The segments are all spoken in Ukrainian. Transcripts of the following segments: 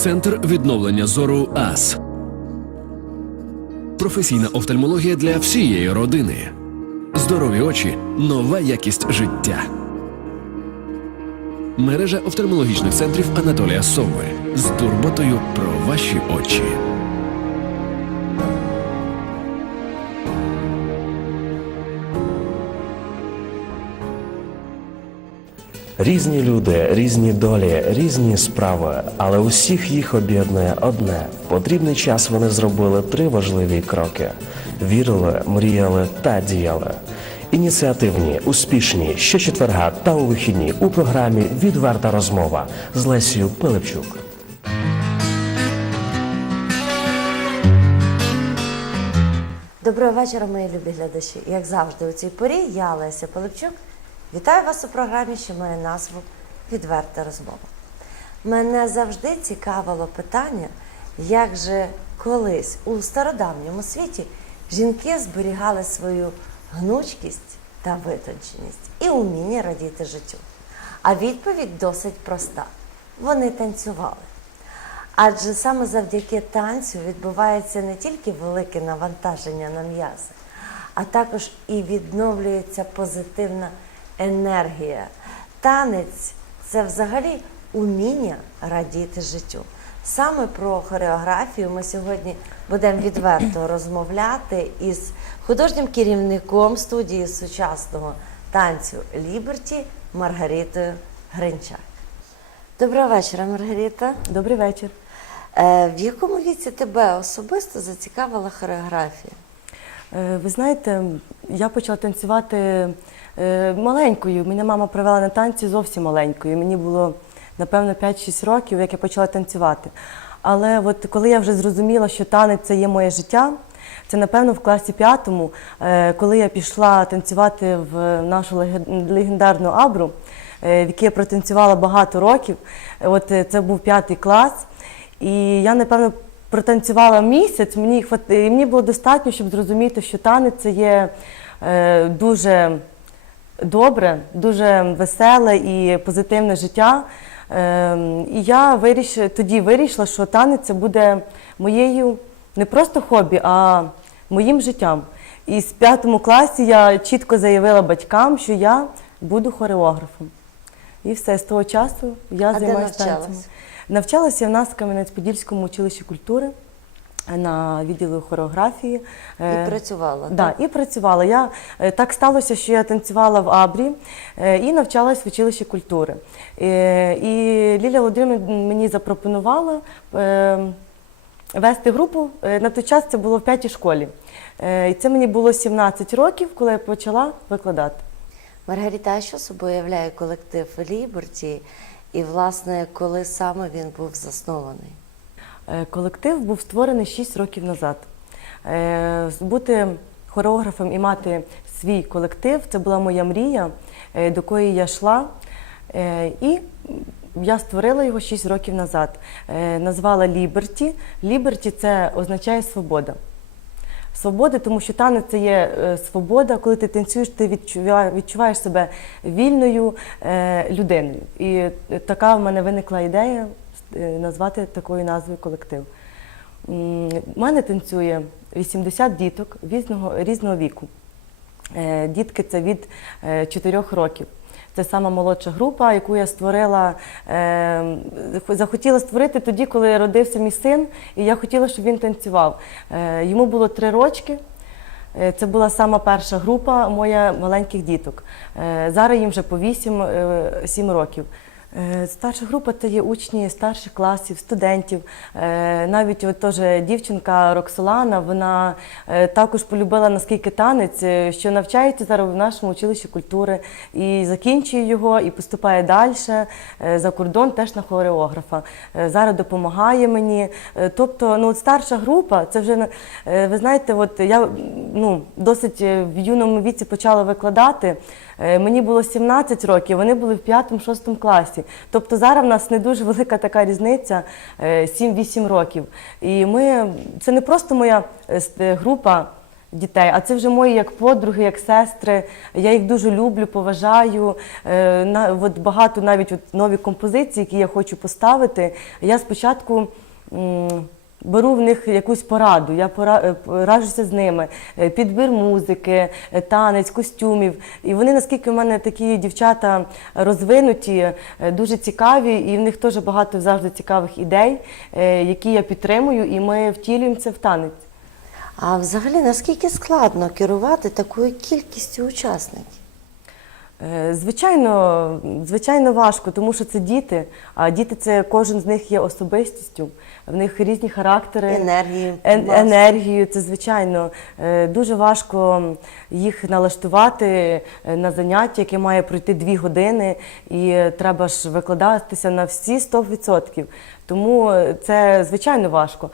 Центр відновлення зору АС. Професійна офтальмологія для всієї родини. Здорові очі нова якість життя. Мережа офтальмологічних центрів Анатолія Сови з турботою про ваші очі. Різні люди, різні долі, різні справи, але усіх їх об'єднує одне. В потрібний час вони зробили три важливі кроки: вірили, мріяли та діяли. Ініціативні, успішні, щочетверга та у вихідні у програмі Відверта розмова з Лесією Пилипчук. Доброго вечора, мої любі глядачі. Як завжди, у цій порі я Леся Пилипчук. Вітаю вас у програмі, що має назву Відверта розмова. Мене завжди цікавило питання, як же колись у стародавньому світі жінки зберігали свою гнучкість та витонченість і уміння радіти життю. А відповідь досить проста: вони танцювали. Адже саме завдяки танцю відбувається не тільки велике навантаження на м'язи, а також і відновлюється позитивна енергія. Танець це взагалі уміння радіти життю. Саме про хореографію ми сьогодні будемо відверто розмовляти із художнім керівником студії сучасного танцю Ліберті Маргаритою Гринчак. Доброго вечора, Маргарита. Добрий вечір. Е, В якому віці тебе особисто зацікавила хореографія? Е, Ви знаєте, я почала танцювати маленькою. Мене мама привела на танці зовсім маленькою. Мені було напевно 5-6 років, як я почала танцювати. Але от коли я вже зрозуміла, що танець це є моє життя, це напевно в класі п'ятому, е, коли я пішла танцювати в нашу легендарну абру, е, в якій я протанцювала багато років. Е, От е, це був п'ятий клас. І я, напевно, протанцювала місяць. Мені мені було достатньо, щоб зрозуміти, що танець це є е, дуже добре, дуже веселе і позитивне життя. Е, і я виріш... тоді вирішила, що танець це буде моєю не просто хобі, а моїм життям. І з п'ятому класі я чітко заявила батькам, що я буду хореографом. І все, з того часу я А займаюся танцями. Навчалася в нас в Кам'янець-Подільському училищі культури на відділі хореографії. Е, І працювала. Да, так? і працювала. Я е, так сталося, що я танцювала в Абрі е, і навчалась в училищі культури. Е, І Лілія Володимирівна мені запропонувала е, вести групу. Е, На той час це було в п'ятій школі. Е, І це мені було 17 років, коли я почала викладати. Маргарита, а що собою являє колектив Ліберті? І, власне, коли саме він був заснований? Е, Колектив був створений 6 років назад. Е, Бути хореографом і мати свій колектив це була моя мрія, е, до якої я йшла. І я створила його 6 років назад. Назвала Ліберті. Ліберті це означає свобода. Свободи, тому що танець це є свобода. Коли ти танцюєш, ти відчуваєш, себе вільною людиною. І така в мене виникла ідея назвати такою назвою колектив. У мене танцює 80 діток різного, різного віку. Е, Дітки це від 4 років. Це сама молодша група, яку я створила, е, захотіла створити тоді, коли родився мій син, і я хотіла, щоб він танцював. Е, Йому було три рочки. Е, Це була сама перша група моя маленьких діток. Е, Зараз їм вже по 8-7 років. Е, Старша група це є учні старших класів, студентів. Е, Навіть от теж дівчинка Роксолана, вона е, також полюбила наскільки танець, що навчається зараз в нашому училищі культури і закінчує його, і поступає далі за кордон теж на хореографа. Зараз допомагає мені. Тобто, ну от старша група, це вже ви знаєте, от я ну досить в юному віці почала викладати. Е, Мені було 17 років, вони були в 5-6 класі. Тобто зараз в нас не дуже велика така різниця е, 7-8 років. І ми це не просто моя е, е, група дітей. А це вже мої як подруги, як сестри. Я їх дуже люблю, поважаю. Е, от багато навіть от нові композиції, які я хочу поставити. Я спочатку. Беру в них якусь пораду, я пора- е, з ними, е, підбір музики, е, танець, костюмів. І вони, наскільки в мене такі дівчата розвинуті, дуже цікаві, і в них теж багато завжди цікавих ідей, які я підтримую, і ми втілюємо це в танець. А взагалі наскільки складно керувати такою кількістю учасників? Е, Звичайно, звичайно важко, тому що це діти, а діти це кожен з них є особистістю, в них різні характери, Енергії, ен- енергію. Це звичайно Е, дуже важко їх налаштувати е, на заняття, яке має пройти дві години, і е, треба ж викладатися на всі 100%. Тому е, це звичайно важко.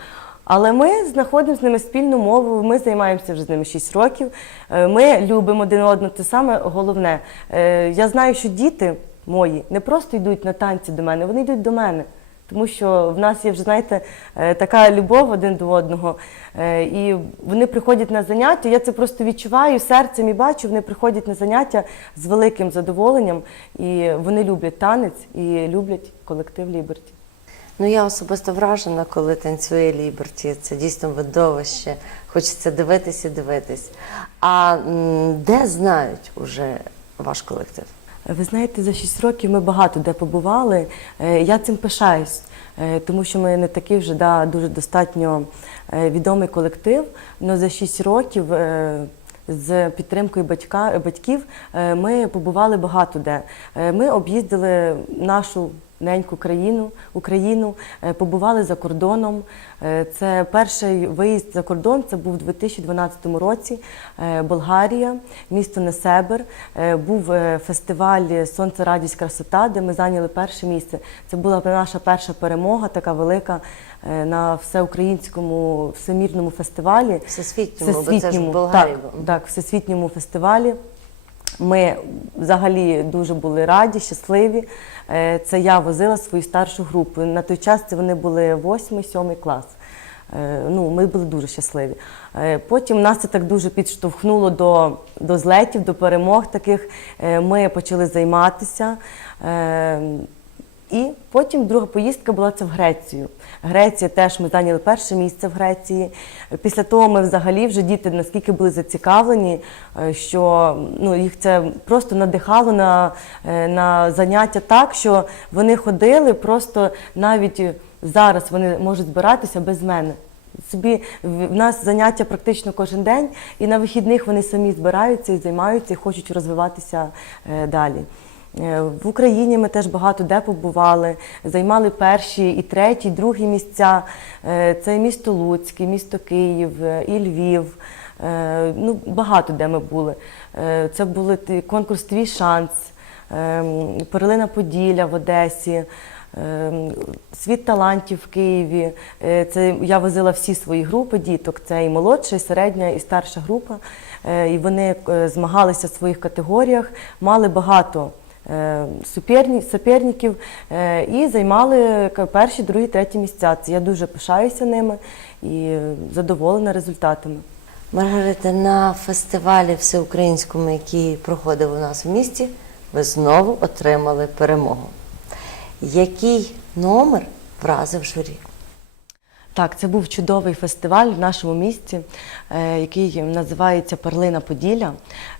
Але ми знаходимо з ними спільну мову. Ми займаємося вже з ними 6 років. Е, Ми любимо один одного. Це саме головне. Е, Я знаю, що діти мої не просто йдуть на танці до мене, вони йдуть до мене. Тому що в нас є вже, знаєте, е, така любов один до одного. І вони приходять на заняття. Я це просто відчуваю серцем і бачу. Вони приходять на заняття з великим задоволенням, і вони люблять танець і люблять колектив Ліберті. Ну я особисто вражена, коли танцює Ліберті. Це дійсно видовище. Хочеться дивитись і дивитись. А де знають уже ваш колектив? Ви знаєте, за 6 років ми багато де побували. Е, Я цим пишаюсь, е, тому що ми не такий вже да, дуже достатньо е, відомий колектив. Але за 6 років з підтримкою батька, батьків ми побували багато де. Ми об'їздили нашу неньку країну, Україну, е, побували за кордоном. Е, Це перший виїзд за кордон. Це був у 2012 році. Е, Болгарія, місто Несебер. Був фестиваль Сонце, радість, красота, де ми зайняли перше місце. Це була наша перша перемога, така велика на всеукраїнському всемірному фестивалі. Всесвітньому, бо це ж в Болгарії так, так, всесвітньому фестивалі. Ми взагалі дуже були раді, щасливі. Е, Це я возила свою старшу групу. На той час це вони були 8-7 клас. Е, Ну, ми були дуже щасливі. Е, Потім нас це так дуже підштовхнуло до, до злетів, до перемог таких. Ми почали займатися. Потім друга поїздка була це в Грецію. Греція теж ми зайняли перше місце в Греції. Після того ми взагалі вже діти наскільки були зацікавлені, е, що ну, їх це просто надихало на, е, на заняття так, що вони ходили просто навіть зараз вони можуть збиратися без мене. Собі в в нас заняття практично кожен день, і на вихідних вони самі збираються і займаються, і хочуть розвиватися е, далі. Е, В Україні ми теж багато де побували, займали перші і треті, і другі місця. Е, Це місто Луцьк, місто Київ, е, і Львів. Ну, багато де ми були. Це були конкурс Твій шанс, Перлина Поділля в Одесі. Світ талантів в Києві. Це я возила всі свої групи діток. Це і молодша, і середня, і старша група. І вони змагалися в своїх категоріях, мали багато суперників е, і займали перші, другі, треті місця. Я дуже пишаюся ними і е, задоволена результатами. Маргарита, на фестивалі всеукраїнському, який проходив у нас в місті, ви знову отримали перемогу. Який номер вразив журі? Так, це був чудовий фестиваль в нашому місті, е, який називається Перлина Поділля.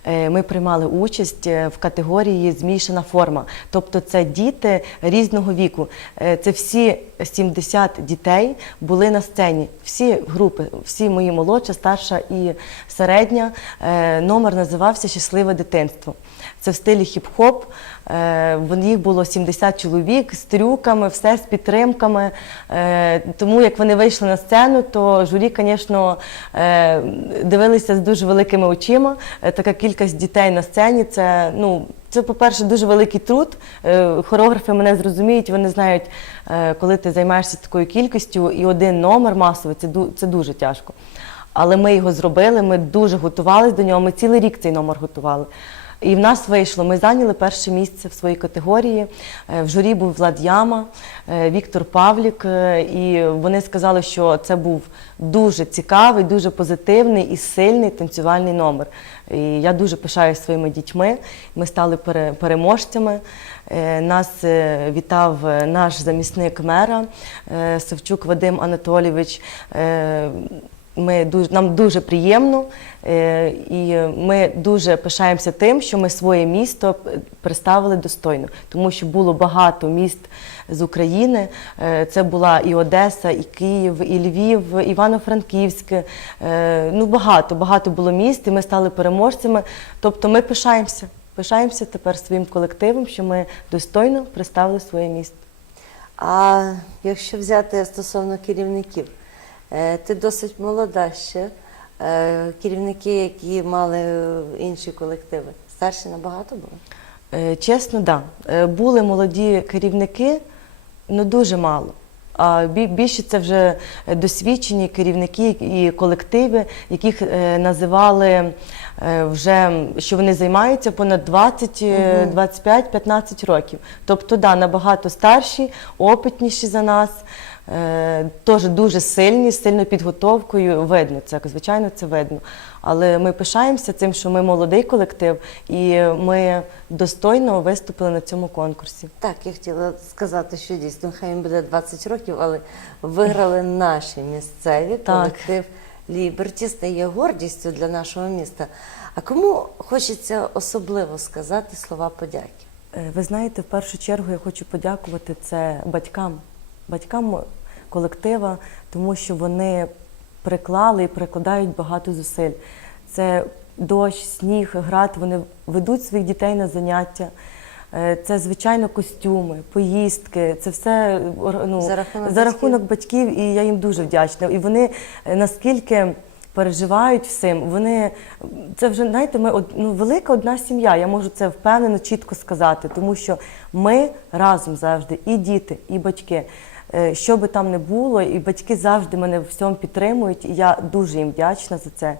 Е, Ми приймали участь е, в категорії Змішана форма. Тобто це діти різного віку. Е, Це всі 70 дітей були на сцені. Всі групи, всі мої молодша, старша і середня. Е, Номер називався Щасливе дитинство. Це в стилі хіп-хоп. Е, Їх було 70 чоловік з трюками, все з підтримками. Е, Тому як вони вийшли на сцену, то журі, звісно, е, дивилися з дуже великими очима. Е, Така кількість дітей на сцені це, ну, це, по-перше, дуже великий труд. Е, Хореографи мене зрозуміють, вони знають, е, коли ти займаєшся такою кількістю, і один номер масовий це, це дуже тяжко. Але ми його зробили, ми дуже готувалися до нього. Ми цілий рік цей номер готували. І в нас вийшло. Ми зайняли перше місце в своїй категорії. Е, В журі був Влад Яма, е, Віктор Павлік. е, І вони сказали, що це був дуже цікавий, дуже позитивний і сильний танцювальний номер. І я дуже пишаюся своїми дітьми. Ми стали переможцями. Нас вітав наш замісник мера Савчук Вадим Анатолійович. Ми дуже, нам дуже приємно, е, і ми дуже пишаємося тим, що ми своє місто представили достойно, тому що було багато міст з України. Е, Це була і Одеса, і Київ, і Львів, Івано-Франківськ. Е, Ну багато, багато було міст, і ми стали переможцями. Тобто ми пишаємося. Пишаємося тепер своїм колективом, що ми достойно представили своє місто. А якщо взяти стосовно керівників, ти досить молода ще. Е, Керівники, які мали е, інші колективи, старші набагато були? Е, Чесно, так. Да. Були молоді керівники, але дуже мало. А більше це вже досвідчені керівники і колективи, яких е, називали е, вже, що вони займаються понад 20, е, 25, 15 років. Тобто, да, набагато старші, опитніші за нас, е, теж дуже сильні, з сильною підготовкою. Видно це, звичайно, це видно. Але ми пишаємося цим, що ми молодий колектив, і ми достойно виступили на цьому конкурсі. Так, я хотіла сказати, що дійсно, хай їм буде 20 років, але виграли наші місцеві колектив Ліберті стає гордістю для нашого міста. А кому хочеться особливо сказати слова подяки? Е, Ви знаєте, в першу чергу я хочу подякувати це батькам, батькам колектива, тому що вони приклали і прикладають багато зусиль. Це дощ, сніг, град, вони ведуть своїх дітей на заняття. Е, Це звичайно костюми, поїздки, це все ну, За рахунок за рахунок батьків, і я їм дуже вдячна. І вони е, наскільки переживають всім, вони це вже знаєте, ми ну, велика одна сім'я. Я можу це впевнено, чітко сказати, тому що ми разом завжди, і діти, і батьки. Е, Що би там не було, і батьки завжди мене в всьому підтримують. І я дуже їм вдячна за це.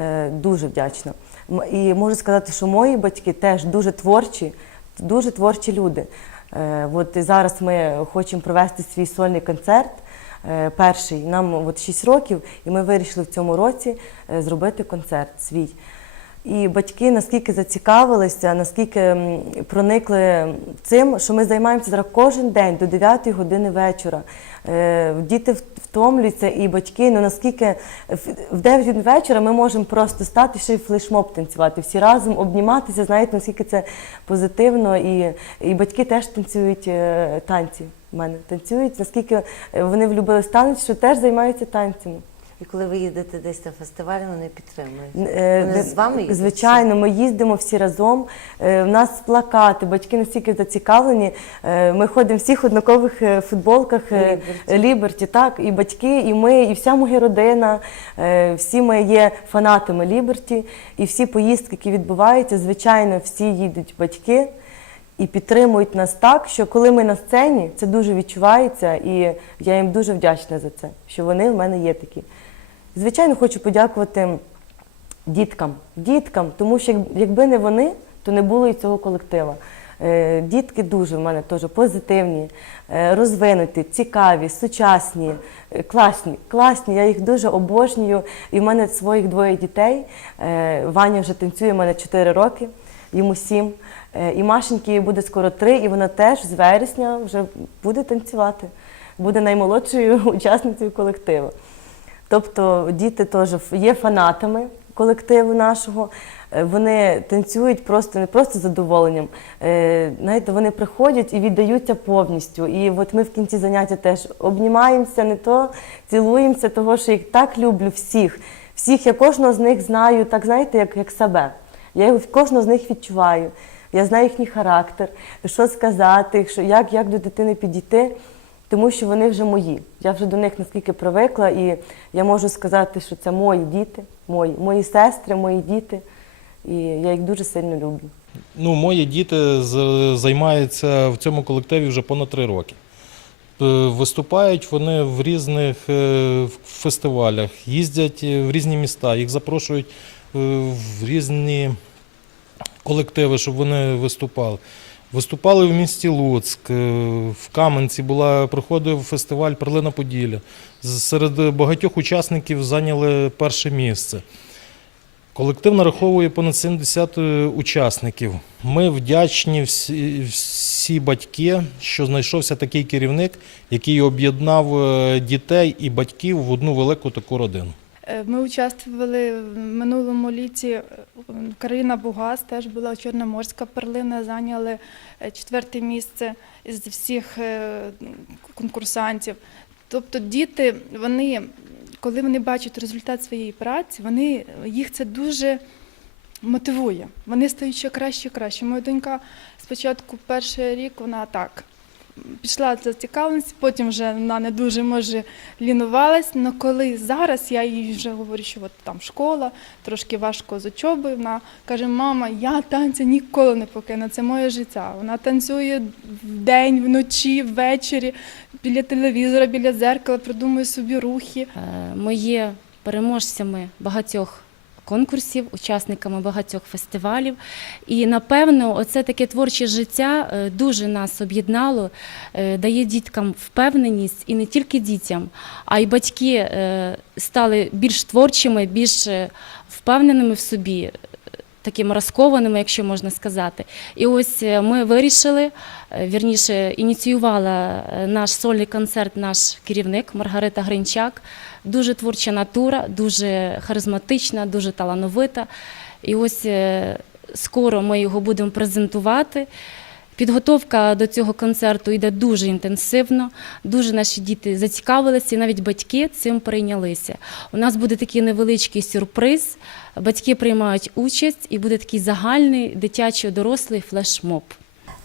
Е, Дуже вдячна. І можу сказати, що мої батьки теж дуже творчі, дуже творчі люди. Е, От і зараз ми хочемо провести свій сольний концерт. Е, Перший нам от 6 років, і ми вирішили в цьому році е, зробити концерт свій. І батьки наскільки зацікавилися, наскільки проникли цим, що ми займаємося зараз кожен день до 9 години вечора. Е, Діти втомлюються, і батьки, ну наскільки в- в 9 годин вечора ми можемо просто стати ще й флешмоб танцювати, всі разом обніматися, знаєте, наскільки це позитивно. І, і батьки теж танцюють танці. В мене танцюють, наскільки е, вони влюбились в танець, що теж займаються танцями. І коли ви їдете десь на фестивалі, вони підтримують. Е, Вони з вами їдуть? Звичайно, ми їздимо всі разом. Е, У нас плакати, батьки настільки зацікавлені. Е, Ми ходимо в всіх однакових е, футболках е, Ліберті, так, і батьки, і ми, і вся моя родина. Е, Всі ми є фанатами Ліберті, і всі поїздки, які відбуваються, звичайно, всі їдуть батьки. І підтримують нас так, що коли ми на сцені, це дуже відчувається, і я їм дуже вдячна за це, що вони в мене є такі. Звичайно, хочу подякувати діткам, діткам, тому що якби не вони, то не було і цього колектива. Е, Дітки дуже в мене теж позитивні, е, розвинуті, цікаві, сучасні, е, класні. Класні. Я їх дуже обожнюю. І в мене своїх двоє дітей. Ваня вже танцює, в мене 4 роки, йому 7. Е, І Машеньки буде скоро 3, і вона теж з вересня вже буде танцювати. Буде наймолодшою учасницею колективу. Тобто діти теж є фанатами колективу нашого. Е, Вони танцюють просто не просто задоволенням. Е, Знаєте, вони приходять і віддаються повністю. І от ми в кінці заняття теж обнімаємося, не то цілуємося, того що їх так люблю всіх. Всіх я кожного з них знаю, так знаєте, як, як себе. Я його- кожного з них відчуваю. Я знаю їхній характер, що сказати, що, як, як до дитини підійти тому що вони вже мої. Я вже до них наскільки привикла, і я можу сказати, що це мої діти, мої, мої сестри, мої діти. І я їх дуже сильно люблю. Ну, мої діти займаються в цьому колективі вже понад три роки. Е, Виступають вони в різних е, фестивалях, їздять е, в різні міста, їх запрошують в різні колективи, щоб вони виступали. Виступали в місті Луцьк, е, в Кам'янці була, проходив фестиваль Перлина Поділля. Серед багатьох учасників зайняли перше місце. Колектив нараховує понад 70 учасників. Ми вдячні всі, всі батьки, що знайшовся такий керівник, який об'єднав е, дітей і батьків в одну велику таку родину. Е, Ми участвували в минулому літі. е, Кароліна Бугас теж була Чорноморська перлина, зайняли е, четверте місце з всіх конкурсантів. Тобто діти, вони, коли вони бачать результат своєї праці, вони, їх це дуже мотивує. Вони стають ще краще і краще. Моя донька спочатку перший рік вона так пішла зацікавленість, потім вже вона не дуже може лінувалась. Але коли зараз я їй вже говорю, що от там школа, трошки важко з учобою, вона каже: мама, я танці ніколи не покину, це моє життя. Вона танцює вдень, вночі, ввечері, біля телевізора, біля дзеркала, придумує собі рухи. Е, Ми є переможцями багатьох конкурсів, учасниками багатьох фестивалів. І напевно, оце таке творче життя е, дуже нас об'єднало, е, дає діткам впевненість і не тільки дітям, а й батьки е, стали більш творчими, більш впевненими в собі. Такими розкованими, якщо можна сказати. І ось е, ми вирішили, е, вірніше, ініціювала е, наш сольний концерт, наш керівник Маргарита Гринчак. Дуже творча натура, дуже харизматична, дуже талановита. І ось скоро ми його будемо презентувати. Підготовка до цього концерту йде дуже інтенсивно. Дуже наші діти зацікавилися, і навіть батьки цим прийнялися. У нас буде такий невеличкий сюрприз. Батьки приймають участь, і буде такий загальний дитячо-дорослий флешмоб.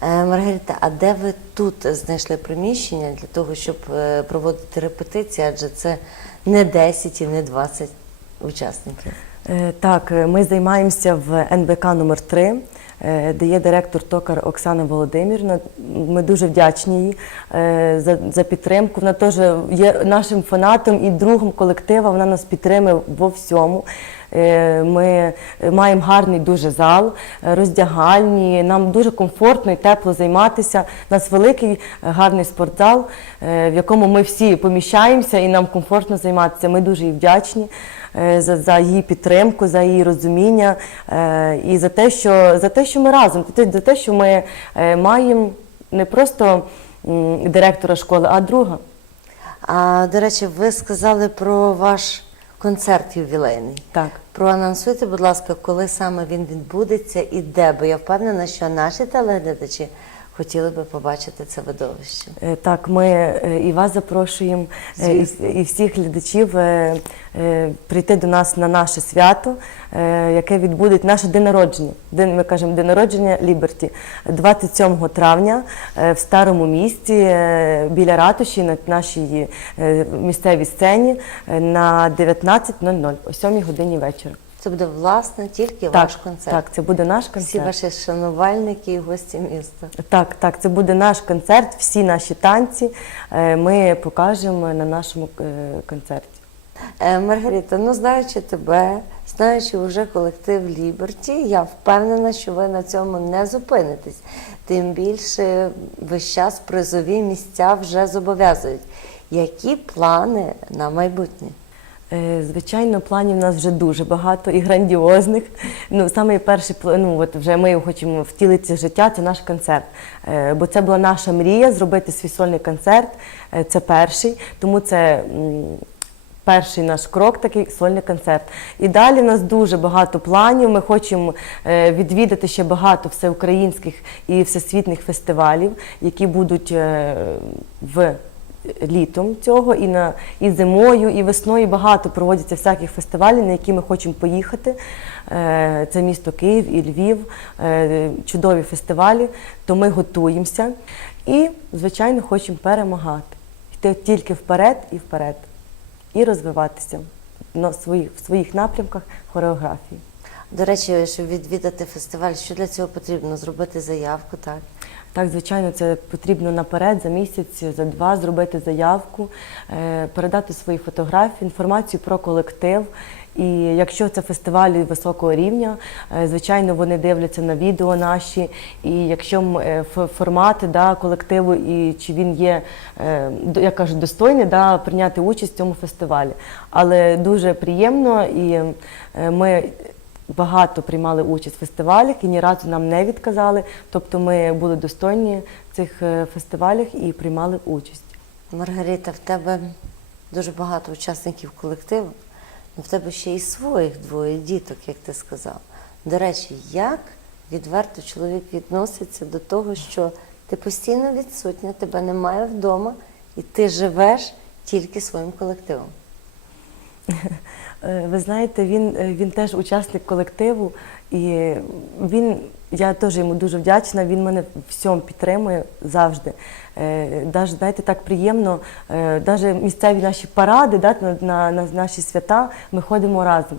Е, Маргарита, а де ви тут знайшли приміщення для того, щоб е, проводити репетиції? Адже це не 10 і не 20 учасників. Е, Так, ми займаємося в НБК номер 3 е, де є директор токар Оксана Володимирівна. Ми дуже вдячні їй е, за, за підтримку. Вона теж є нашим фанатом і другом колектива. Вона нас підтримує во всьому. Е, Ми маємо гарний дуже зал, роздягальні. Нам дуже комфортно і тепло займатися. У нас великий гарний спортзал, е, в якому ми всі поміщаємося і нам комфортно займатися. Ми дуже їй вдячні е, за, за її підтримку, за її розуміння і за те, що за те, що ми разом, за те- що ми маємо не просто директора школи, а друга. А до речі, ви сказали про ваш концерт ювілейний. Так. Проанонсуйте, будь ласка, коли саме він відбудеться і де, бо я впевнена, що наші телеглядачі хотіли би побачити це видовище. Е, Так, ми е, і вас запрошуємо, е, і, і всіх глядачів прийти до нас на наше свято, яке відбудеться наше день народження. День, ми кажемо день народження Ліберті 27 травня в старому місті біля ратуші на нашій місцевій сцені на 19.00 о 7 годині вечора. Це буде власне тільки Так, ваш концерт. так, це буде наш концерт. Всі ваші шанувальники і гості міста. Так, так, це буде наш концерт, всі наші танці е, ми покажемо на нашому е, концерті. Е, Маргарита, ну знаючи тебе, знаючи вже колектив Ліберті, я впевнена, що ви на цьому не зупинитесь. Тим більше весь час призові місця вже зобов'язують. Які плани на майбутнє? Е, Звичайно, планів у нас вже дуже багато і грандіозних. Ну, саме перший пл- ну, от вже ми хочемо втілити життя, це наш концерт. Е, Бо це була наша мрія зробити свій сольний концерт. Е, Це перший, тому це. Перший наш крок такий сольний концерт. І далі в нас дуже багато планів. Ми хочемо відвідати ще багато всеукраїнських і всесвітніх фестивалів, які будуть в літом цього, і на і зимою, і весною багато проводяться всяких фестивалів, на які ми хочемо поїхати. Е, Це місто Київ і Львів, е, чудові фестивалі. То ми готуємося і, звичайно, хочемо перемагати, йти тільки вперед і вперед, і розвиватися на своїх, в своїх напрямках хореографії. До речі, щоб відвідати фестиваль, що для цього потрібно? Зробити заявку, так? Так, звичайно, це потрібно наперед, за місяць, за два зробити заявку, е, передати свої фотографії, інформацію про колектив І якщо це фестивалі високого рівня, е, звичайно, вони дивляться на відео наші. І якщо е, формати да, колективу, і чи він є, як кажуть, достойний да, прийняти участь в цьому фестивалі. Але дуже приємно і ми. Багато приймали участь в фестивалях і ні разу нам не відказали. Тобто ми були достойні в цих е, фестивалях і приймали участь. Маргарита, в тебе дуже багато учасників колективу, але в тебе ще і своїх двоє діток, як ти сказав. До речі, як відверто чоловік відноситься до того, що ти постійно відсутня, тебе немає вдома, і ти живеш тільки своїм колективом. Е, Ви знаєте, він, е, він теж учасник колективу, і він, я теж йому дуже вдячна, він мене всьому підтримує завжди. Е, Даже, знаєте, так приємно, навіть місцеві наші паради, да, на, на, на наші свята ми ходимо разом.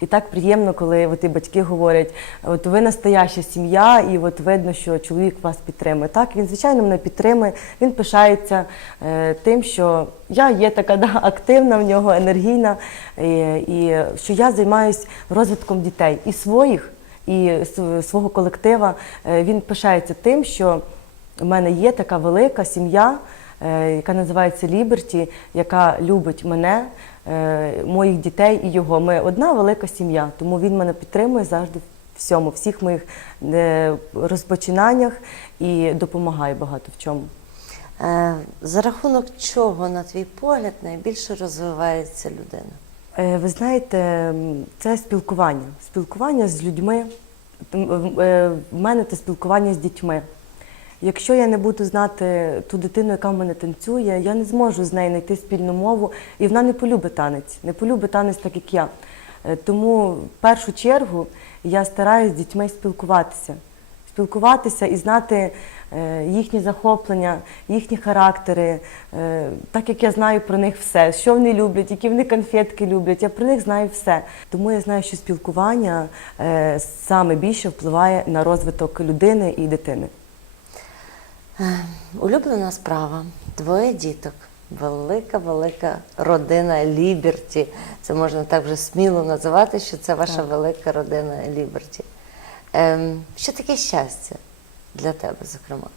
І так приємно, коли от і батьки говорять, от ви настояща сім'я, і от видно, що чоловік вас підтримує. Так, він звичайно мене підтримує. Він пишається е, тим, що я є така да, активна в нього, енергійна, і, і що я займаюся розвитком дітей і своїх, і свого колектива. Е, він пишається тим, що в мене є така велика сім'я, е, яка називається Ліберті, яка любить мене, е, моїх дітей і його. Ми одна велика сім'я, тому він мене підтримує завжди в всьому, всіх моїх е, розпочинаннях і допомагає багато в чому. Е, За рахунок чого, на твій погляд, найбільше розвивається людина? Е, Ви знаєте, це спілкування. Спілкування з людьми. Е, В мене це спілкування з дітьми. Якщо я не буду знати ту дитину, яка в мене танцює, я не зможу з нею знайти спільну мову, і вона не полюбить танець, не полюбить танець так, як я. Е, Тому в першу чергу я стараюся з дітьми спілкуватися. Спілкуватися і знати е, їхні захоплення, їхні характери, е, так як я знаю про них все, що вони люблять, які вони конфетки люблять, я про них знаю все. Тому я знаю, що спілкування саме більше впливає на розвиток людини і дитини. Улюблена справа, двоє діток, велика, велика родина Ліберті. Це можна так вже сміло називати, що це ваша велика родина Ліберті. Ем, що таке щастя для тебе, зокрема?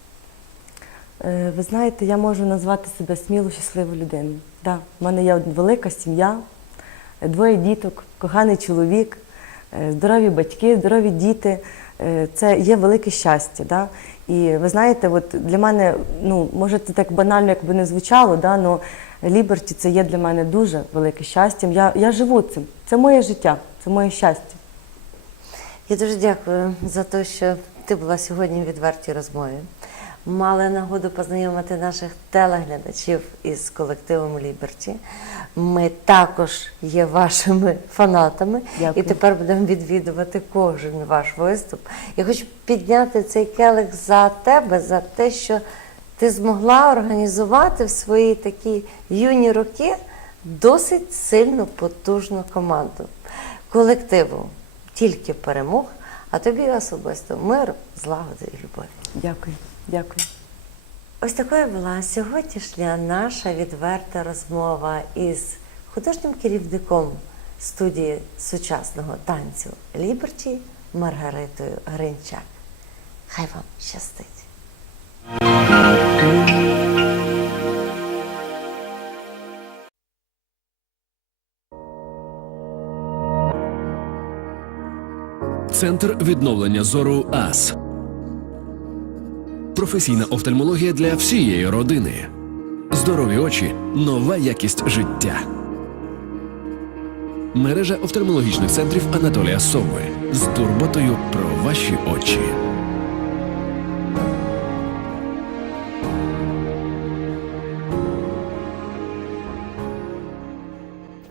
Е, Ви знаєте, я можу назвати себе сміло щасливою людиною. Да, в мене є велика сім'я, е, двоє діток, коханий чоловік, е, здорові батьки, здорові діти. Це є велике щастя. Да? І ви знаєте, от для мене, ну, може, це так банально, якби не звучало, да? але Ліберті це є для мене дуже велике щастя. Я, я живу цим. Це моє життя, це моє щастя. Я дуже дякую за те, що ти була сьогодні в відвертій розмові. Мали нагоду познайомити наших телеглядачів із колективом Ліберті. Ми також є вашими фанатами Дякую. і тепер будемо відвідувати кожен ваш виступ. Я хочу підняти цей келих за тебе, за те, що ти змогла організувати в свої такі юні роки досить сильну, потужну команду. Колективу тільки перемог, а тобі особисто миру, злагоди і любові. Дякую, дякую. Ось такою була сьогоднішня наша відверта розмова із художнім керівником студії сучасного танцю Ліберті Маргаритою Гринчак. Хай вам щастить! Центр відновлення зору АС. Професійна офтальмологія для всієї родини. Здорові очі нова якість життя. Мережа офтальмологічних центрів Анатолія Сови з турботою про ваші очі.